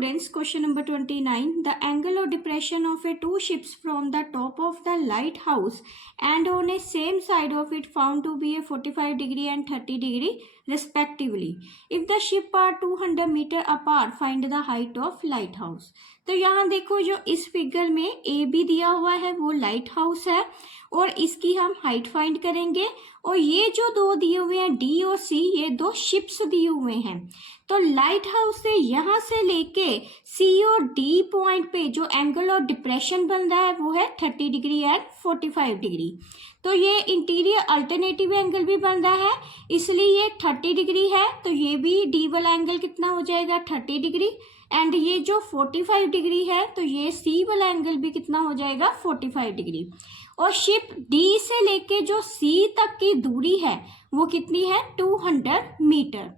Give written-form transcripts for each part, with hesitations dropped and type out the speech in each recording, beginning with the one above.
students, question number 29. The angle of depression of a two ships from the top of the lighthouse and on a same side of it found to be a 45 degree and 30 degree respectively. If the ship are 200 meter apart, find the height of lighthouse. तो यहाँ देखो जो इस figure में A B दिया हुआ है वो लाइट हाउस है और इसकी हम हाइट फाइंड करेंगे। और ये जो दो दिए हुए हैं डी और सी, ये दो शिप्स दिए हुए हैं। तो लाइट हाउस से यहाँ से लेके सी और डी पॉइंट पे जो एंगल ऑफ डिप्रेशन बन रहा है वो है 30 डिग्री एंड 45 डिग्री। तो ये इंटीरियर अल्टरनेटिव एंगल भी बन रहा है, इसलिए ये 30 डिग्री है। तो ये भी डी वाला एंगल कितना हो जाएगा 30 डिग्री। एंड ये जो 45 डिग्री है तो ये सी वाला एंगल भी कितना हो जाएगा 45 डिग्री। और शिप डी से लेके जो सी तक की दूरी है वो कितनी है 200 मीटर।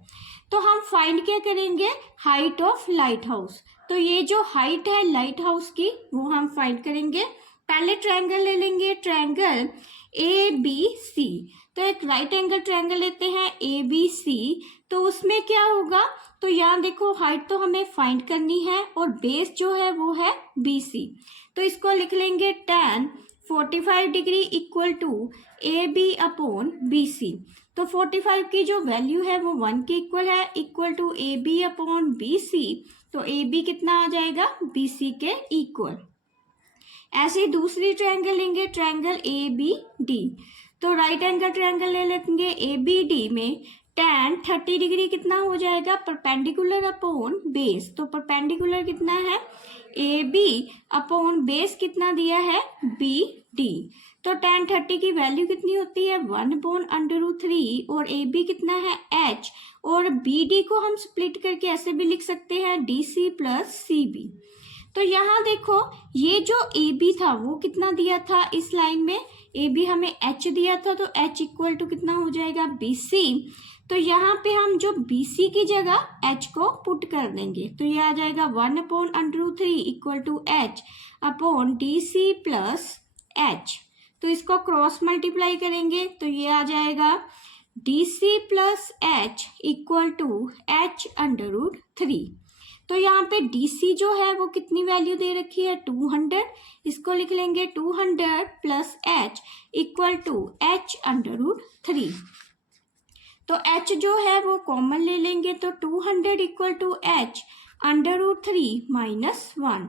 तो हम फाइंड क्या करेंगे, हाइट ऑफ लाइट हाउस। तो ये जो हाइट है लाइट हाउस की वो हम फाइंड करेंगे। पहले ट्रायंगल ले लेंगे, ट्रायंगल ए बी सी। तो एक राइट एंगल ट्रायंगल लेते हैं ए बी सी। तो उसमें क्या होगा, तो यहाँ देखो हाइट तो हमें फाइंड करनी है और बेस जो है वो है बी सी। तो इसको लिख लेंगे tan 45 degree equal to A B upon B C. तो 45 की जो वैल्यू है वो 1 के इक्वल है, equal to A B upon B C. तो ए बी कितना आ जाएगा बी सी के इक्वल। ऐसे ही दूसरी ट्रायंगल लेंगे, ट्रायंगल ए बी डी। तो राइट एंगल ट्रायंगल ले लेंगे ए बी डी में tan 30 डिग्री कितना हो जाएगा परपेंडिकुलर अपॉन बेस। तो परपेंडिकुलर कितना है ए बी अपॉन बेस कितना दिया है बी डी। तो tan 30 की वैल्यू कितनी होती है 1/√3 और ए बी कितना है h और बी डी को हम स्प्लिट करके ऐसे भी लिख सकते हैं D C plus C B. तो यहाँ देखो ये जो ए बी था वो कितना दिया था इस लाइन में, ए बी हमें h दिया था तो h इक्वल टू कितना हो जाएगा बी सी। तो यहाँ पे हम जो बी सी की जगह h को पुट कर देंगे। तो ये आ जाएगा 1/√3 equal to h upon D C plus h। तो इसको क्रॉस मल्टीप्लाई करेंगे तो ये आ जाएगा D C plus H equal to h√3। तो यहाँ पे डी सी जो है वो कितनी वैल्यू दे रखी है 200। इसको लिख लेंगे 200 plus h equal to h√3। तो h जो है वो कॉमन ले लेंगे तो 200 इक्वल टू h√3 माइनस 1।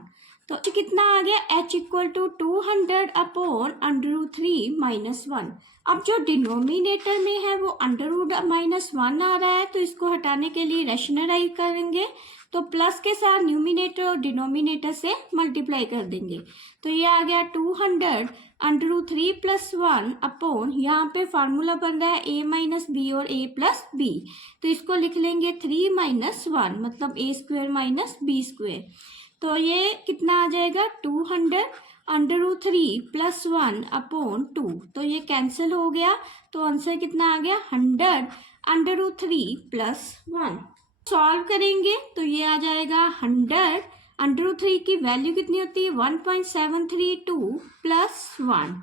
तो कितना आ गया h equal to 200 upon √3 minus 1। अब जो डिनोमिनेटर में है वो √-1 आ रहा है तो इसको हटाने के लिए रैशनलाइज करेंगे। तो प्लस के साथ न्यूमिनेटर और डिनोमिनेटर से मल्टीप्लाई कर देंगे। तो ये आ गया 200 √3 प्लस 1 अपॉन, यहाँ पे फार्मूला बन रहा है a माइनस बी और a प्लस बी। तो इसको लिख लेंगे 3 माइनस 1 मतलब a square minus B square. तो ये कितना आ जाएगा 200 √3 प्लस 1 अपॉन 2। तो ये कैंसिल हो गया तो आंसर कितना आ गया 100 √3 प्लस 1। सॉल्व करेंगे तो ये आ जाएगा 100 √3 की वैल्यू कितनी होती है 1.732 प्लस 1।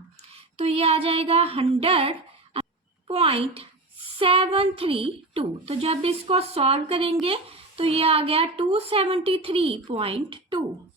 तो ये आ जाएगा 100.732। तो जब इसको सॉल्व करेंगे तो ये आ गया 273.2।